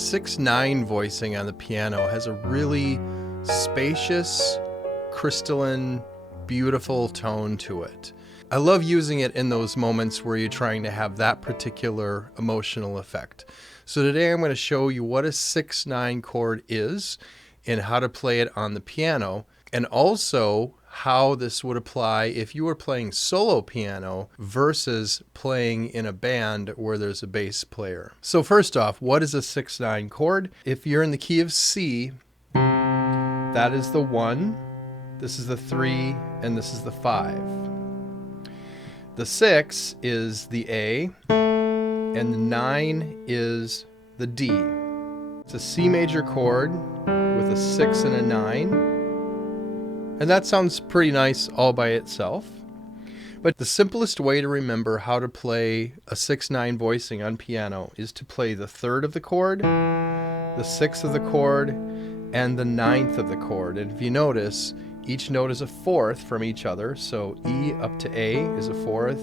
6/9 voicing on the piano has a really spacious, crystalline, beautiful tone to it. I love using it in those moments where you're trying to have that particular emotional effect. So today I'm going to show you what a 6/9 chord is and how to play it on the piano, and also how this would apply if you were playing solo piano versus playing in a band where there's a bass player. So first off, what is a 6/9 chord? If you're in the key of C, that is the 1, this is the 3, and this is the 5. The 6 is the A, and the 9 is the D. It's a C major chord with a 6 and a 9. And that sounds pretty nice all by itself. But the simplest way to remember how to play a 6/9 voicing on piano is to play the 3rd of the chord, the 6th of the chord, and the 9th of the chord. And if you notice, each note is a 4th from each other. So E up to A is a 4th,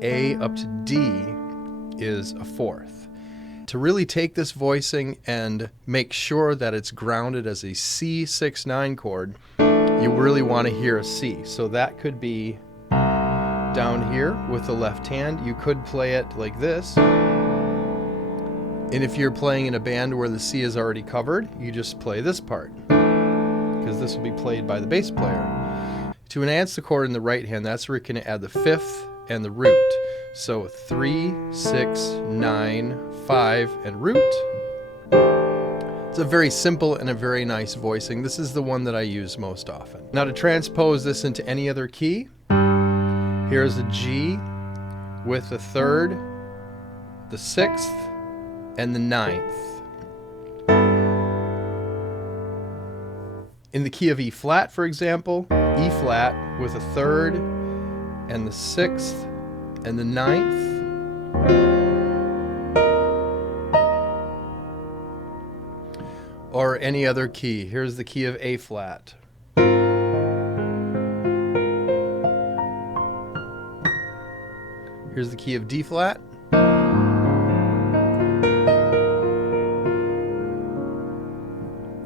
A up to D is a 4th. To really take this voicing and make sure that it's grounded as a C 6/9 chord, you really want to hear a C. So that could be down here with the left hand. You could play it like this. And if you're playing in a band where the C is already covered, you just play this part, because this will be played by the bass player. To enhance the chord in the right hand, that's where you're going to add the 5th and the root. So 3, 6, 9, 5, and root. It's a very simple and a very nice voicing. This is the one that I use most often. Now to transpose this into any other key, here's a G with the 3rd, the 6th, and the 9th. In the key of E flat, for example, E flat with a 3rd, and the 6th, and the 9th. Or any other key. Here's the key of A flat. Here's the key of D flat.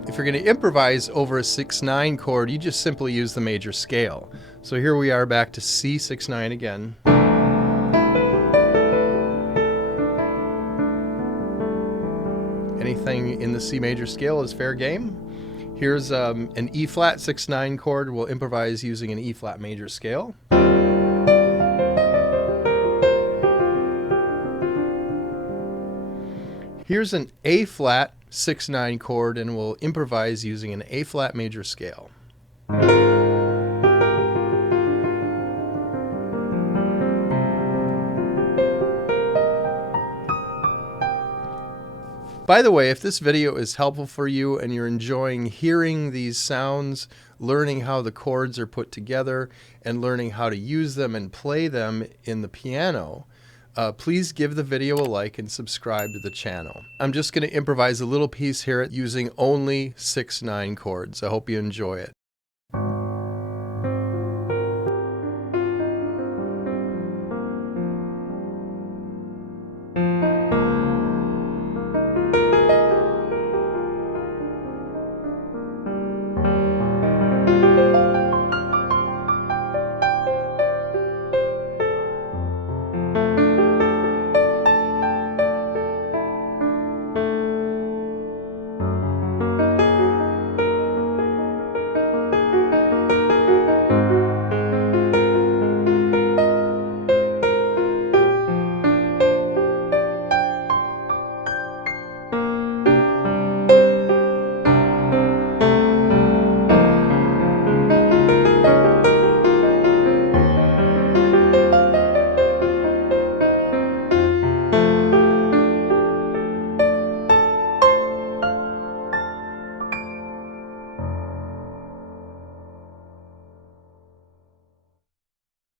If you're going to improvise over a 6/9 chord, you just simply use the major scale. So here we are back to C 6/9 again. Anything in the C major scale is fair game. Here's an E flat 6/9 chord. We'll improvise using an E flat major scale. Here's an A flat 6/9 chord, and we'll improvise using an A flat major scale. By the way, if this video is helpful for you and you're enjoying hearing these sounds, learning how the chords are put together, and learning how to use them and play them in the piano, please give the video a like and subscribe to the channel. I'm just going to improvise a little piece here using only 6/9 chords. I hope you enjoy it.